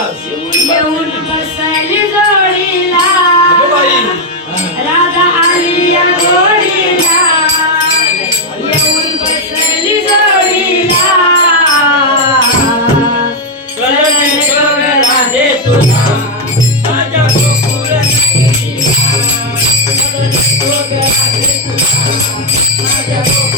येऊन बसली जोडीला. राधा आली या गोडीला येऊन बसली जोडीला. राधे तुला. गोकुळ राधे गोकुळ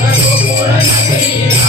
गोकुळ नगरीला.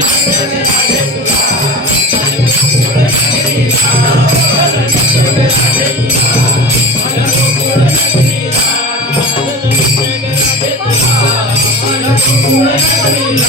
कृष्णाच्या जोडीला